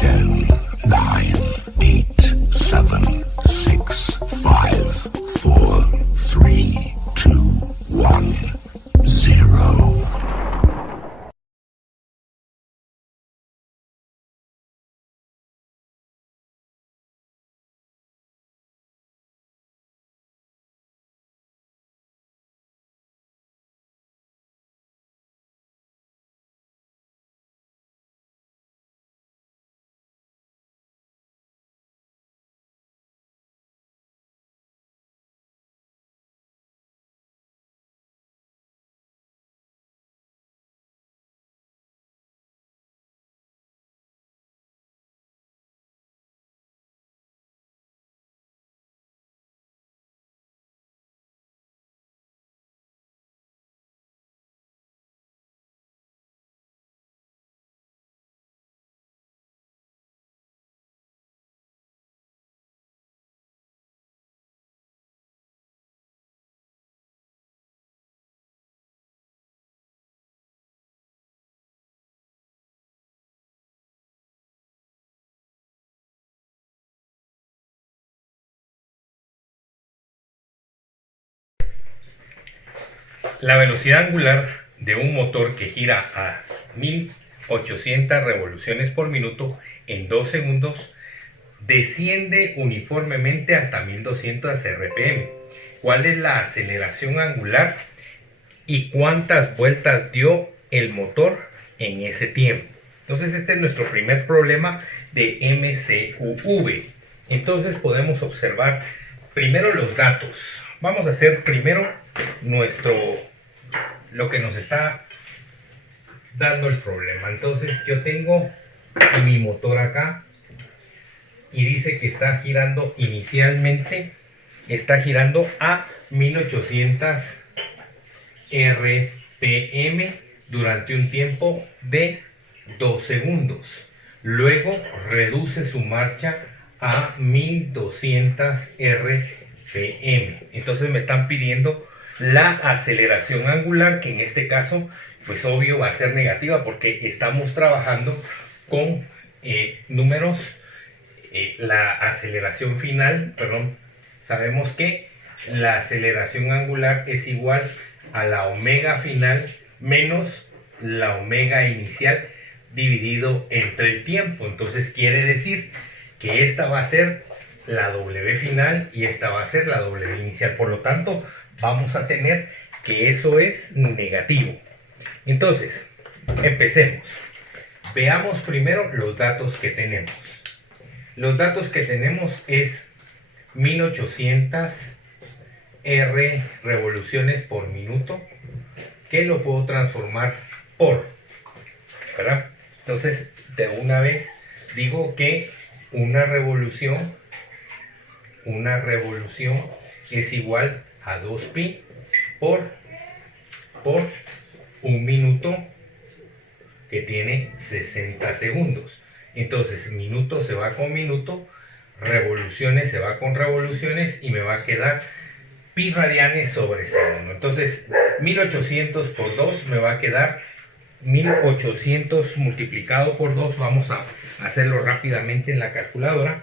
10, 9, 8, 7, 6, 5, 4, 3, 2, 1, 0. La velocidad angular de un motor que gira a 1800 revoluciones por minuto en 2 segundos desciende uniformemente hasta 1200 RPM. ¿Cuál es la aceleración angular y cuántas vueltas dio el motor en ese tiempo? Entonces este es nuestro primer problema de MCUV. Entonces podemos observar primero los datos. Vamos a hacer primero lo que nos está dando el problema. Entonces yo tengo mi motor acá y dice que está girando inicialmente, está girando a 1800 RPM durante un tiempo de 2 segundos. Luego reduce su marcha a 1200 RPM. Entonces me están pidiendo la aceleración angular, que en este caso pues obvio va a ser negativa porque estamos trabajando con números. La aceleración final, perdón, sabemos que la aceleración angular es igual a la omega final menos la omega inicial dividido entre el tiempo. Entonces quiere decir que esta va a ser la W final y esta va a ser la W inicial. Por lo tanto, vamos a tener que eso es negativo. Entonces, empecemos. Veamos primero los datos que tenemos. Los datos que tenemos es 1800 R revoluciones por minuto, que lo puedo transformar por, ¿verdad? Entonces, de una vez digo que una revolución es igual a 2pi por un minuto que tiene 60 segundos. Entonces minuto se va con minuto, revoluciones se va con revoluciones y me va a quedar pi radianes sobre segundo. Entonces 1800 por 2 me va a quedar 1800 multiplicado por 2. Vamos a hacerlo rápidamente en la calculadora.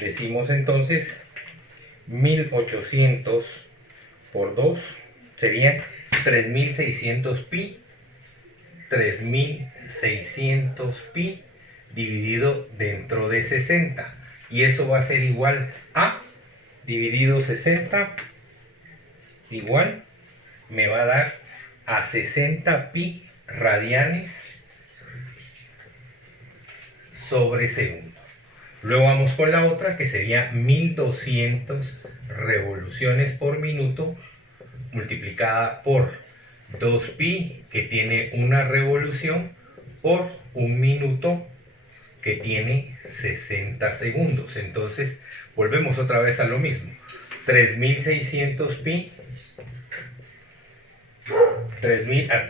Decimos entonces 1800 por 2 serían 3600 pi. 3600 pi dividido dentro de 60, y eso va a ser igual a dividido 60 igual me va a dar a 60 pi radianes sobre segundo. Luego vamos con la otra, que sería 1200 revoluciones por minuto multiplicada por 2pi, que tiene una revolución, por un minuto, que tiene 60 segundos. Entonces volvemos otra vez a lo mismo. 3600 pi,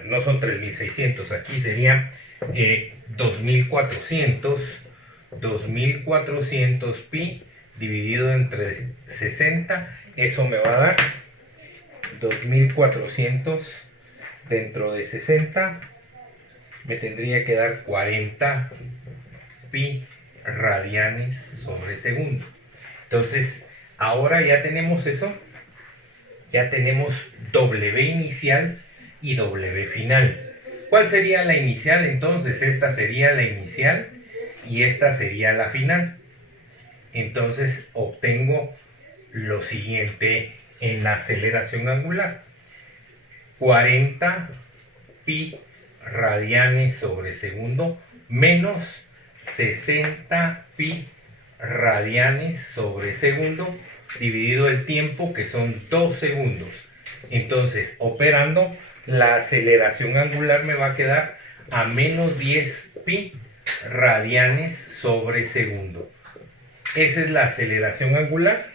no son 3600, aquí sería 2400 pi dividido entre 60. Eso me va a dar 2400 dentro de 60 me tendría que dar 40 pi radianes sobre segundo. Entonces, ahora ya tenemos eso. Ya tenemos W inicial y W final. ¿Cuál sería la inicial? Entonces, esta sería la inicial y esta sería la final. Entonces, obtengo lo siguiente en la aceleración angular. 40 pi radianes sobre segundo menos 60 pi radianes sobre segundo dividido el tiempo, que son 2 segundos. Entonces, operando, la aceleración angular me va a quedar a menos 10 pi radianes sobre segundo. Esa es la aceleración angular.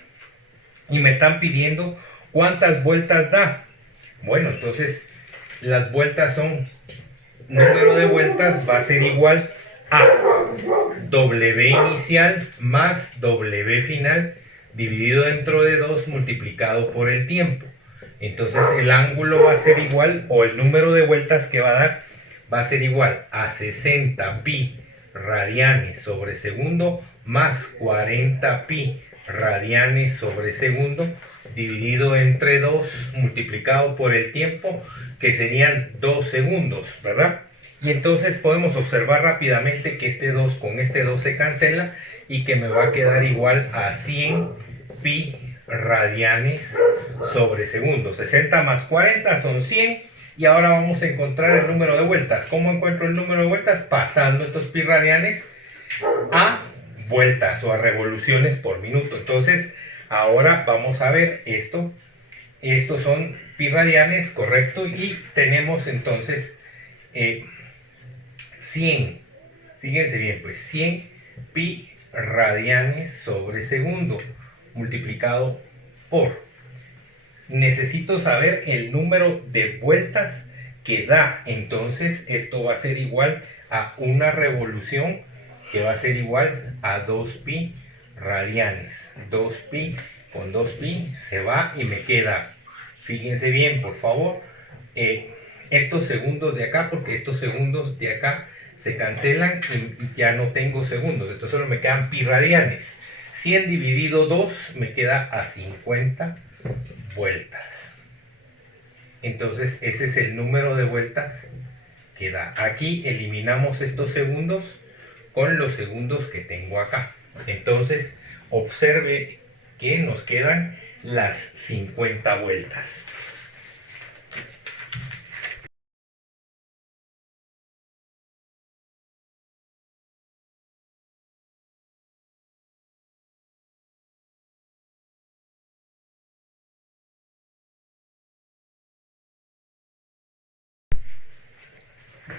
Y me están pidiendo cuántas vueltas da. Bueno, entonces las vueltas son, número de vueltas va a ser igual a W inicial más W final dividido dentro de 2 multiplicado por el tiempo. Entonces el ángulo va a ser igual, o el número de vueltas que va a dar va a ser igual a 60 pi radianes sobre segundo más 40 pi radianes sobre segundo dividido entre 2 multiplicado por el tiempo, que serían 2 segundos, ¿verdad? Y entonces podemos observar rápidamente que este 2 con este 2 se cancela y que me va a quedar igual a 100 pi radianes sobre segundo. 60 más 40 son 100. Y ahora vamos a encontrar el número de vueltas. ¿Cómo encuentro el número de vueltas? Pasando estos pi radianes a vueltas o a revoluciones por minuto. Entonces, ahora vamos a ver esto. Estos son pi radianes, correcto. Y tenemos entonces 100. Fíjense bien, pues 100 pi radianes sobre segundo multiplicado por. Necesito saber el número de vueltas que da. Entonces, esto va a ser igual a una revolución, que va a ser igual a 2 pi radianes. 2 pi con 2 pi se va y me queda, fíjense bien por favor, estos segundos de acá, porque estos segundos de acá se cancelan y ya no tengo segundos, entonces solo me quedan pi radianes. 100 dividido 2 me queda a 50 vueltas. Entonces ese es el número de vueltas que da. Aquí eliminamos estos segundos con los segundos que tengo acá. Entonces observe que nos quedan las 50 vueltas.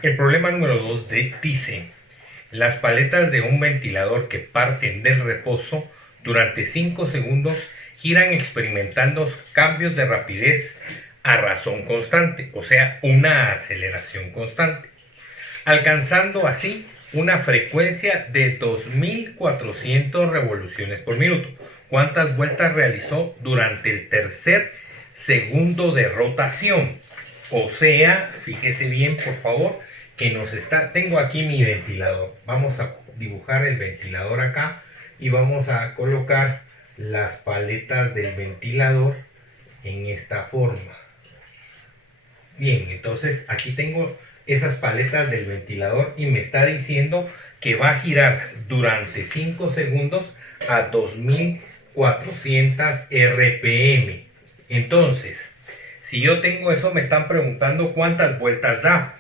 El problema número 2 dice: las paletas de un ventilador que parten del reposo durante 5 segundos giran experimentando cambios de rapidez a razón constante, o sea, una aceleración constante, alcanzando así una frecuencia de 2400 revoluciones por minuto. ¿Cuántas vueltas realizó durante el tercer segundo de rotación? O sea, fíjese bien por favor, que nos está, tengo aquí mi ventilador. Vamos a dibujar el ventilador acá y vamos a colocar las paletas del ventilador en esta forma. Bien, entonces aquí tengo esas paletas del ventilador y me está diciendo que va a girar durante 5 segundos a 2400 RPM. Entonces, si yo tengo eso, me están preguntando cuántas vueltas da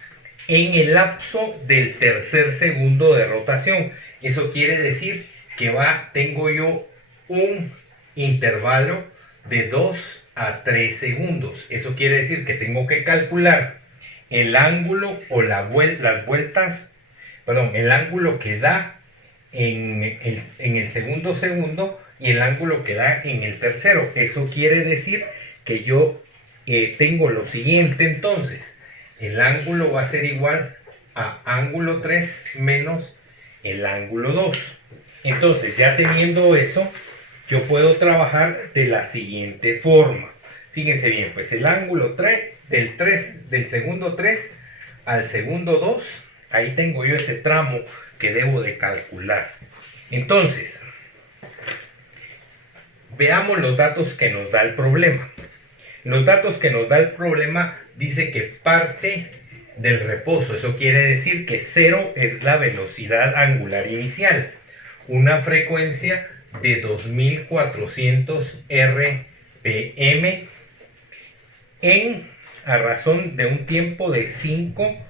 en el lapso del tercer segundo de rotación. Eso quiere decir que tengo yo un intervalo de 2 a 3 segundos. Eso quiere decir que tengo que calcular el ángulo o las vueltas, perdón, el ángulo que da en el segundo segundo y el ángulo que da en el tercero. Eso quiere decir que yo tengo lo siguiente. Entonces, el ángulo va a ser igual a ángulo 3 menos el ángulo 2. Entonces, ya teniendo eso, yo puedo trabajar de la siguiente forma. Fíjense bien, pues el ángulo 3 del segundo 3 al segundo 2 Ahí tengo yo ese tramo que debo de calcular. Entonces, veamos los datos que nos da el problema. Los datos que nos da el problema dice que parte del reposo. Eso quiere decir que 0 es la velocidad angular inicial. Una frecuencia de 2400 RPM a razón de un tiempo de 5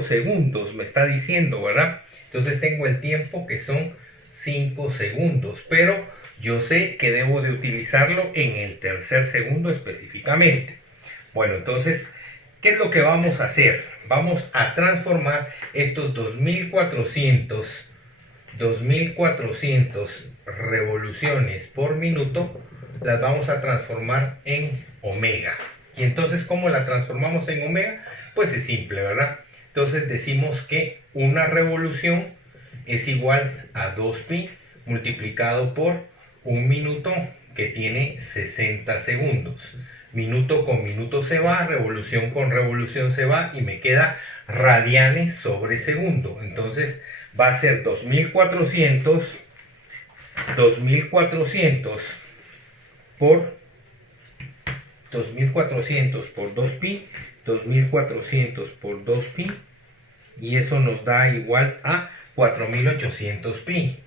segundos, me está diciendo, ¿verdad? Entonces tengo el tiempo que son 5 segundos, pero yo sé que debo de utilizarlo en el tercer segundo específicamente. Bueno, entonces, ¿qué es lo que vamos a hacer? Vamos a transformar estos 2400 revoluciones por minuto, las vamos a transformar en omega. Y entonces, ¿cómo la transformamos en omega? Pues es simple, ¿verdad? Entonces decimos que una revolución es igual a 2pi multiplicado por un minuto que tiene 60 segundos. Minuto con minuto se va, revolución con revolución se va y me queda radianes sobre segundo. Entonces va a ser 2400 por 2pi, 2400 por 2pi, y eso nos da igual a 4800 pi.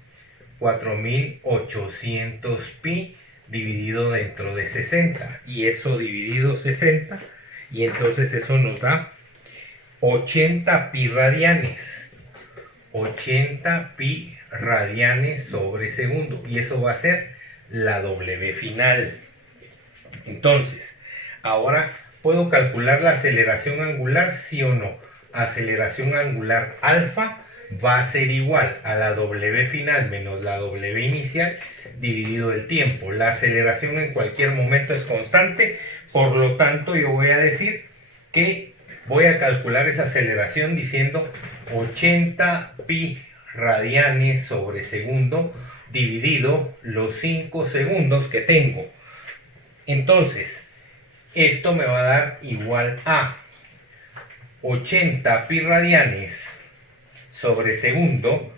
4800 pi dividido dentro de 60, y eso dividido 60, y entonces eso nos da 80 pi radianes. 80 pi radianes sobre segundo, y eso va a ser la W final. Entonces, ahora puedo calcular la aceleración angular, sí o no. Aceleración angular alfa va a ser igual a la W final menos la W inicial dividido el tiempo. La aceleración en cualquier momento es constante, por lo tanto yo voy a decir que voy a calcular esa aceleración diciendo 80 pi radianes sobre segundo dividido los 5 segundos que tengo. Entonces, esto me va a dar igual a 80 pi radianes sobre segundo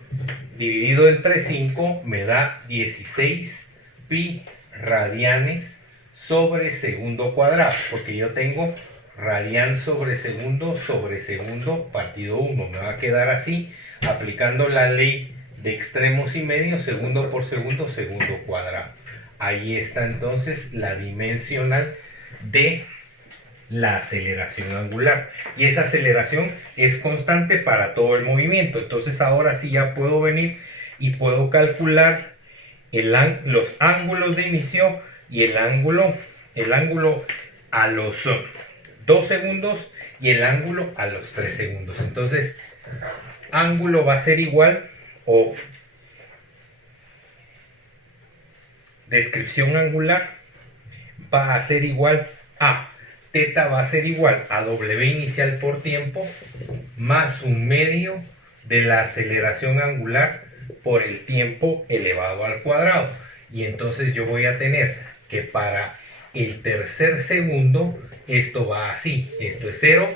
dividido entre 5 me da 16 pi radianes sobre segundo cuadrado, porque yo tengo radian sobre segundo partido 1. Me va a quedar así, aplicando la ley de extremos y medios, segundo por segundo cuadrado. Ahí está entonces la dimensional de la aceleración angular, y esa aceleración es constante para todo el movimiento. Entonces ahora sí ya puedo venir y puedo calcular los ángulos de inicio y el ángulo a los 2 segundos y el ángulo a los 3 segundos. Entonces ángulo va a ser igual, o descripción angular va a ser igual a teta, va a ser igual a W inicial por tiempo más un medio de la aceleración angular por el tiempo elevado al cuadrado. Y entonces yo voy a tener que para el tercer segundo esto va así, esto es 0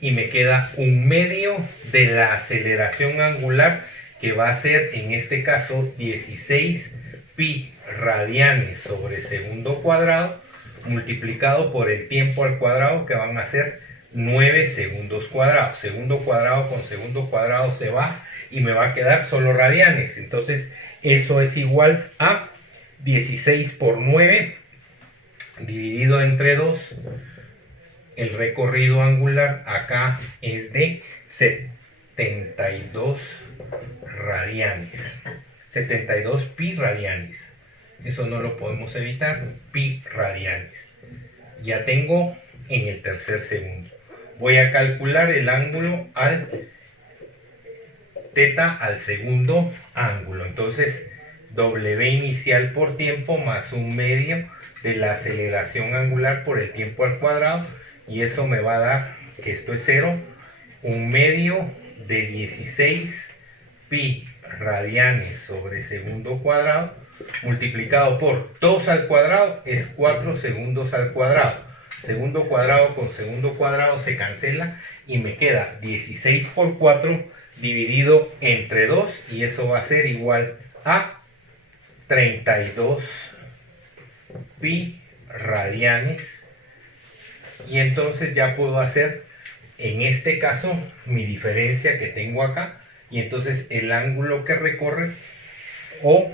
y me queda un medio de la aceleración angular, que va a ser en este caso 16 pi radianes sobre segundo cuadrado multiplicado por el tiempo al cuadrado, que van a ser 9 segundos cuadrados. Segundo cuadrado con segundo cuadrado se va y me va a quedar solo radianes. Entonces eso es igual a 16 por 9 dividido entre 2. El recorrido angular acá es de 72 radianes. 72 pi radianes. Eso no lo podemos evitar, pi radianes. Ya tengo en el tercer segundo. Voy a calcular el ángulo al teta al segundo ángulo. Entonces, W inicial por tiempo más un medio de la aceleración angular por el tiempo al cuadrado. Y eso me va a dar que esto es 0. Un medio de 16 pi radianes sobre segundo cuadrado multiplicado por 2 al cuadrado es 4 segundos al cuadrado. segundo cuadrado con segundo cuadrado se cancela y me queda 16 por 4 dividido entre 2 y eso va a ser igual a 32 pi radianes. Y entonces ya puedo hacer en este caso mi diferencia que tengo acá y entonces el ángulo que recorre o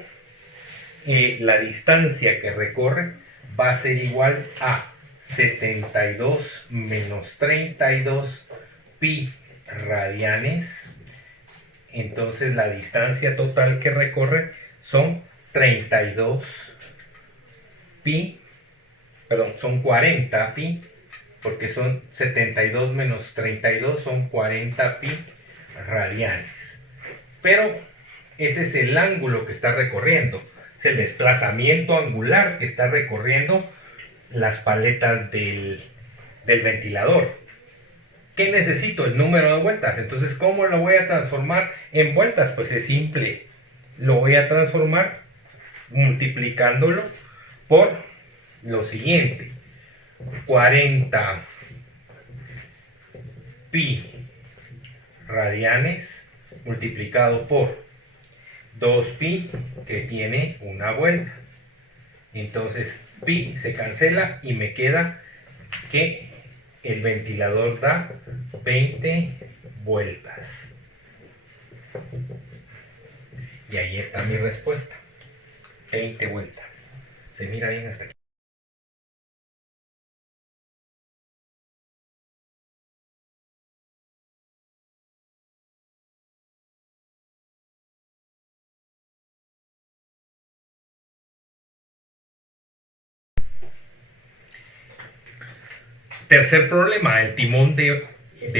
la distancia que recorre va a ser igual a 72 menos 32 pi radianes. Entonces la distancia total que recorre son 32 pi, perdón, son 40 pi, porque son 72 menos 32 son 40 pi radianes. Pero ese es el ángulo que está recorriendo, es el desplazamiento angular que está recorriendo las paletas del ventilador. ¿Qué necesito? El número de vueltas. Entonces, ¿cómo lo voy a transformar en vueltas? Pues es simple. Lo voy a transformar multiplicándolo por lo siguiente. 40 pi radianes multiplicado por 2 pi que tiene una vuelta. Entonces pi se cancela y me queda que el ventilador da 20 vueltas. Y ahí está mi respuesta. 20 vueltas. Se mira bien hasta aquí. Tercer problema, el timón de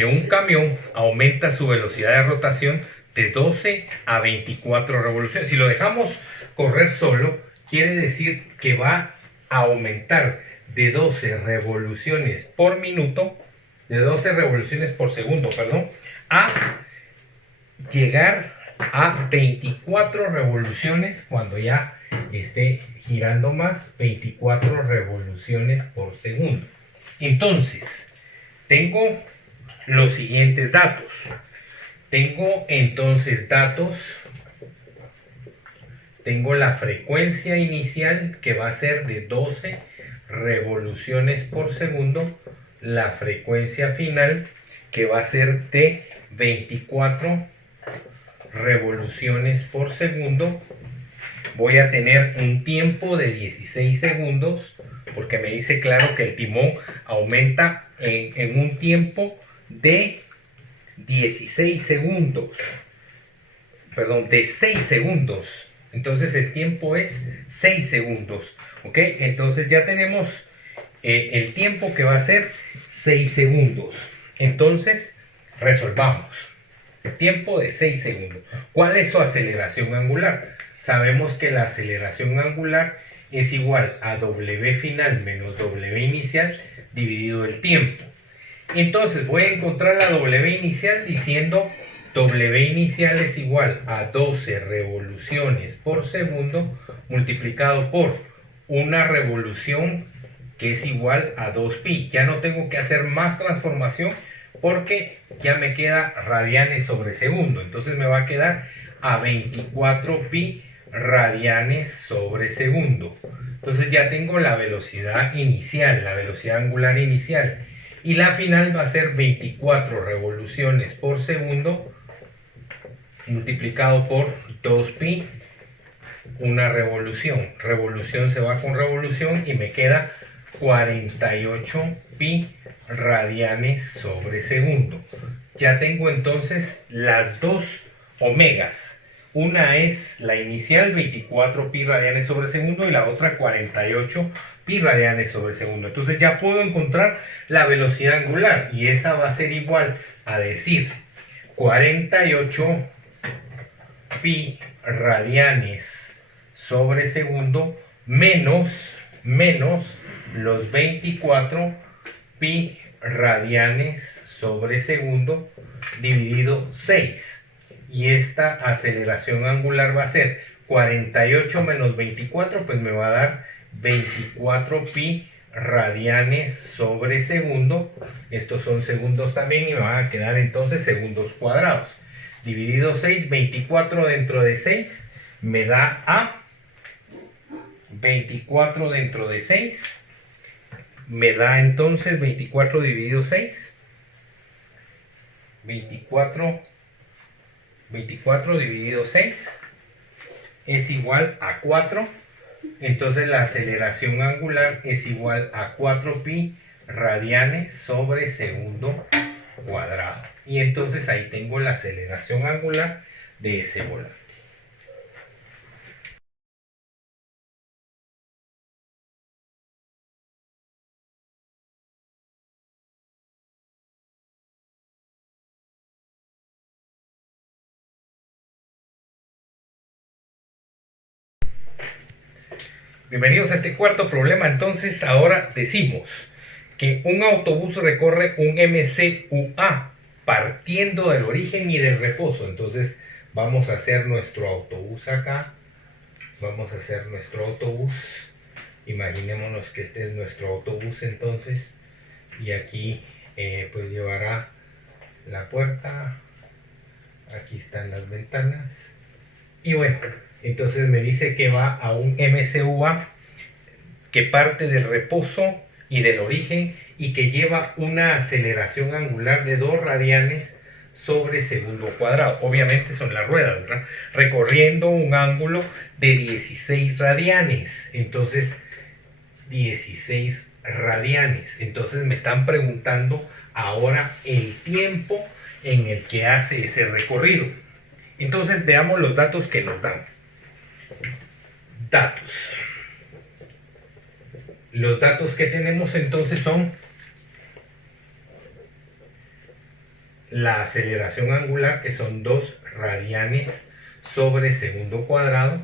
un camión aumenta su velocidad de rotación de 12 a 24 revoluciones. Si lo dejamos correr solo, quiere decir que va a aumentar de 12 revoluciones por minuto, de 12 revoluciones por segundo, perdón, a llegar a 24 revoluciones cuando ya esté girando más, 24 revoluciones por segundo. Entonces, tengo los siguientes datos. Tengo entonces datos. Tengo la frecuencia inicial que va a ser de 12 revoluciones por segundo. La frecuencia final que va a ser de 24 revoluciones por segundo. Voy a tener un tiempo de 16 segundos porque me dice claro que el timón aumenta en un tiempo de 16 segundos. Perdón, de 6 segundos. Entonces el tiempo es 6 segundos. ¿Ok? Entonces ya tenemos el tiempo que va a ser 6 segundos. Entonces resolvamos. Tiempo de 6 segundos. ¿Cuál es su aceleración angular? Sabemos que la aceleración angular es igual a W final menos W inicial dividido el tiempo. Entonces voy a encontrar la W inicial diciendo W inicial es igual a 12 revoluciones por segundo multiplicado por una revolución que es igual a 2pi. Ya no tengo que hacer más transformación porque ya me queda radianes sobre segundo. Entonces me va a quedar a 24 pi radianes sobre segundo. Entonces ya tengo la velocidad inicial, la velocidad angular inicial. Y la final va a ser 24 revoluciones por segundo multiplicado por 2pi, una revolución. Revolución se va con revolución y me queda 48 pi radianes sobre segundo. Ya tengo entonces las dos omegas. Una es la inicial, 24 pi radianes sobre segundo, y la otra 48 pi radianes sobre segundo. Entonces ya puedo encontrar la velocidad angular y esa va a ser igual a decir 48 pi radianes sobre segundo menos los 24 pi radianes sobre segundo dividido 6. Y esta aceleración angular va a ser 48 menos 24, pues me va a dar 24 pi radianes sobre segundo. Estos son segundos también y me van a quedar entonces segundos cuadrados. Dividido 6, 24 dentro de 6 me da a 24 dentro de 6. Me da entonces 24 dividido 6. 24 dividido 6 es igual a 4. Entonces la aceleración angular es igual a 4pi radianes sobre segundo cuadrado. Y entonces ahí tengo la aceleración angular de ese volante. Bienvenidos a este cuarto problema. Entonces ahora decimos que un autobús recorre un MCUA partiendo del origen y del reposo. Entonces vamos a hacer nuestro autobús acá. Vamos a hacer nuestro autobús. Imaginémonos que este es nuestro autobús entonces. Y aquí pues llevará la puerta. Aquí están las ventanas. Y bueno, entonces me dice que va a un MCUA que parte del reposo y del origen y que lleva una aceleración angular de 2 radianes sobre segundo cuadrado. Obviamente son las ruedas, ¿verdad? Recorriendo un ángulo de 16 radianes. Entonces, 16 radianes. Entonces me están preguntando ahora el tiempo en el que hace ese recorrido. Entonces veamos los datos que nos dan. Datos. Los datos que tenemos entonces son la aceleración angular, que son 2 radianes sobre segundo cuadrado,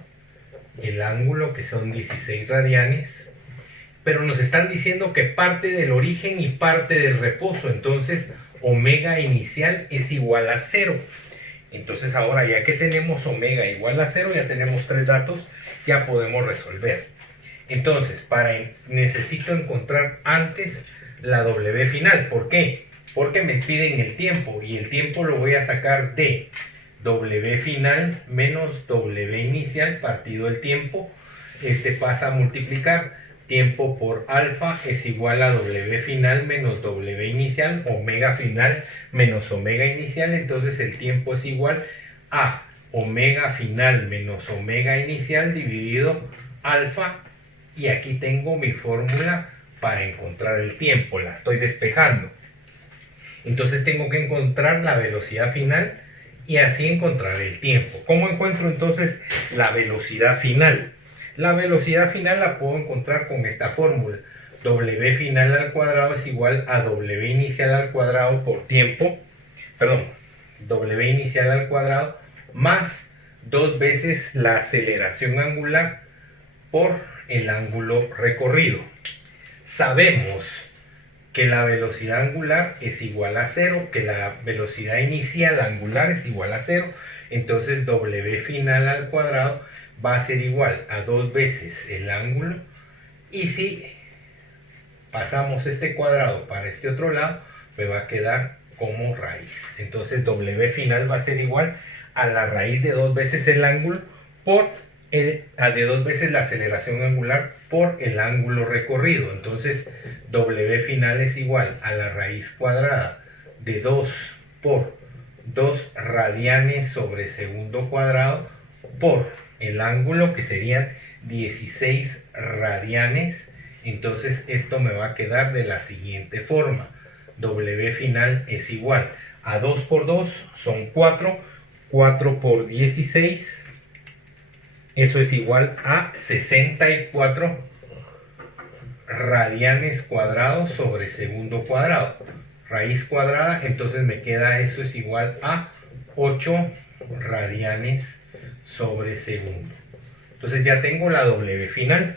el ángulo, que son 16 radianes, pero nos están diciendo que parte del origen y parte del reposo, entonces omega inicial es igual a 0. Entonces ahora, ya que tenemos omega igual a 0, ya tenemos 3 datos, ya podemos resolver. Entonces, necesito encontrar antes la W final. ¿Por qué? Porque me piden el tiempo, y el tiempo lo voy a sacar de W final menos W inicial partido el tiempo. Pasa a multiplicar. Tiempo por alfa es igual a W final menos W inicial, omega final menos omega inicial. Entonces el tiempo es igual a omega final menos omega inicial dividido alfa. Y aquí tengo mi fórmula para encontrar el tiempo. La estoy despejando. Entonces tengo que encontrar la velocidad final y así encontrar el tiempo. ¿Cómo encuentro entonces la velocidad final? La velocidad final la puedo encontrar con esta fórmula. W final al cuadrado es igual a W inicial al cuadrado por tiempo. Perdón, W inicial al cuadrado más 2 veces la aceleración angular por el ángulo recorrido. Sabemos que la velocidad angular es igual a 0, que la velocidad inicial angular es igual a 0. Entonces W final al cuadrado va a ser igual a 2 veces el ángulo, y si pasamos este cuadrado para este otro lado, me va a quedar como raíz. Entonces W final va a ser igual a la raíz de 2 veces el ángulo por de 2 veces la aceleración angular por el ángulo recorrido. Entonces W final es igual a la raíz cuadrada de 2 por 2 radianes sobre segundo cuadrado por el ángulo, que serían 16 radianes. Entonces esto me va a quedar de la siguiente forma. W final es igual a 2 por 2 son 4, 4 por 16, eso es igual a 64 radianes cuadrados sobre segundo cuadrado. Raíz cuadrada, entonces me queda eso es igual a 8 radianes sobre segundo. Entonces ya tengo la W final,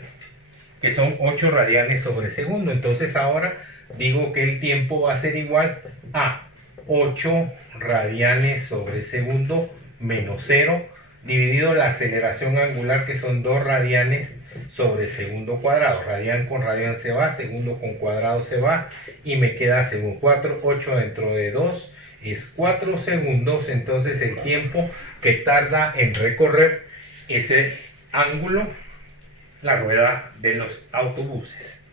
que son 8 radianes sobre segundo. Entonces ahora digo que el tiempo va a ser igual a 8 radianes sobre segundo menos 0. dividido la aceleración angular, que son 2 radianes sobre segundo cuadrado. Radian con radian se va, segundo con cuadrado se va, y me queda segundo. 4, 8 dentro de 2 es 4 segundos. Entonces el tiempo que tarda en recorrer ese ángulo la rueda de los autobuses.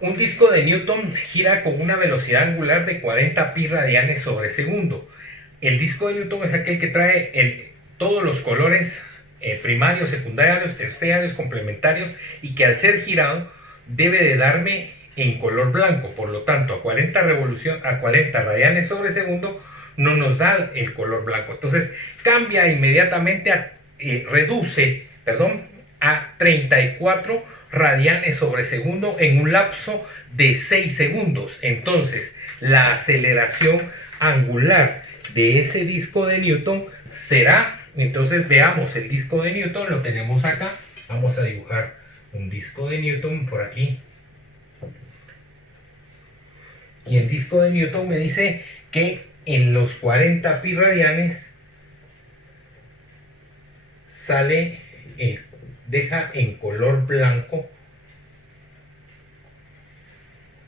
Un disco de Newton gira con una velocidad angular de 40 pi radianes sobre segundo. El disco de Newton es aquel que trae todos los colores primarios, secundarios, terciarios, complementarios, y que al ser girado debe de darme en color blanco. Por lo tanto, a 40 radianes sobre segundo no nos da el color blanco. Entonces cambia inmediatamente, reduce a 34 radianes sobre segundo en un lapso de 6 segundos. Entonces la aceleración angular de ese disco de Newton será, entonces veamos el disco de Newton, lo tenemos acá. Vamos a dibujar un disco de Newton por aquí, y el disco de Newton me dice que en los 40 pi radianes sale deja en color blanco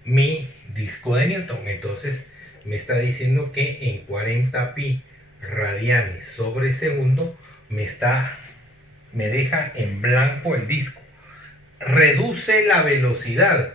mi disco de Newton. Entonces me está diciendo que en 40 pi radianes sobre segundo me deja en blanco el disco. Reduce la velocidad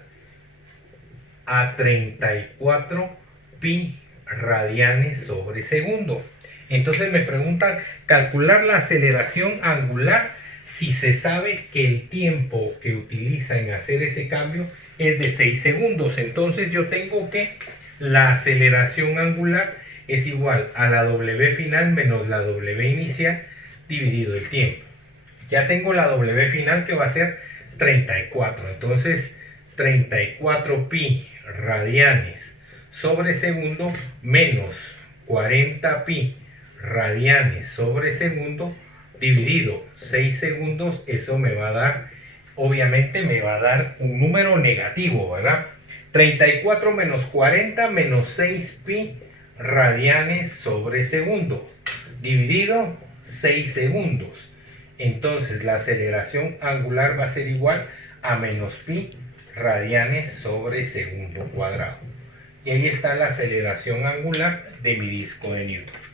a 34 pi radianes sobre segundo. Entonces me preguntan calcular la aceleración angular si se sabe que el tiempo que utiliza en hacer ese cambio es de 6 segundos. Entonces yo tengo que la aceleración angular es igual a la W final menos la W inicial dividido el tiempo. Ya tengo la W final, que va a ser 34. Entonces 34 pi radianes sobre segundo menos 40 pi radianes sobre segundo dividido 6 segundos, eso me va a dar, obviamente me va a dar un número negativo, ¿verdad? 34 menos 40 menos 6 pi radianes sobre segundo dividido 6 segundos. Entonces la aceleración angular va a ser igual a menos pi radianes sobre segundo cuadrado. Y ahí está la aceleración angular de mi disco de Newton.